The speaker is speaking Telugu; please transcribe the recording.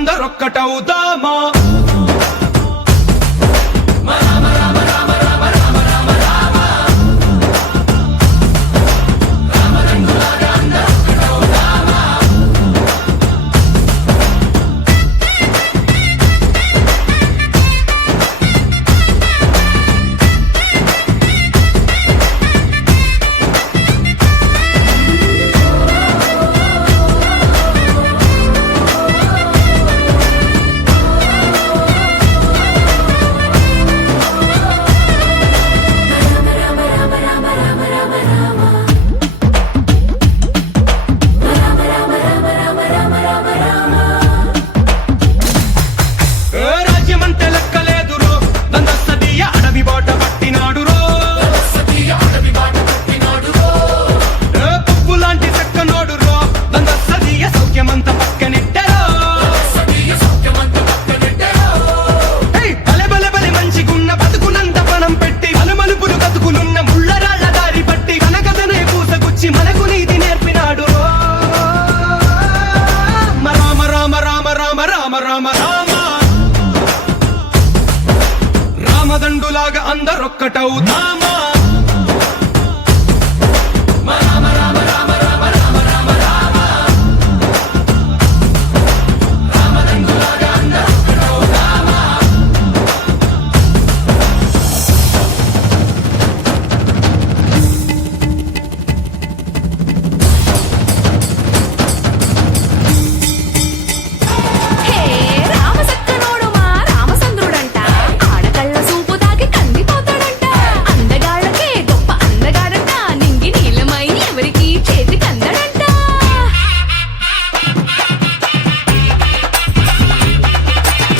అందరొక్కటవుదామా. రాజ్యమంటే లెక్కలేదురో, దందస్తీయ అడవి బాట పట్టినాడురో. పువ్వు లాంటి చక్కనోడురో, దందస్తీయ సౌఖ్యమంత పక్కనెట్టరో. బలె బలె బలె మంచిగున్న బతుకునంత పణం పెట్టి మలుమలుపులు బతుకులున్న ముళ్ళరాళ్ల దారి పట్టి కనకదనే పూసగుచ్చి మనకు నీతి నేర్పినాడురో. రామ రామ రామ రామ రామ రామ రామ రామదండులాగా అందరొక్కటవుదామా.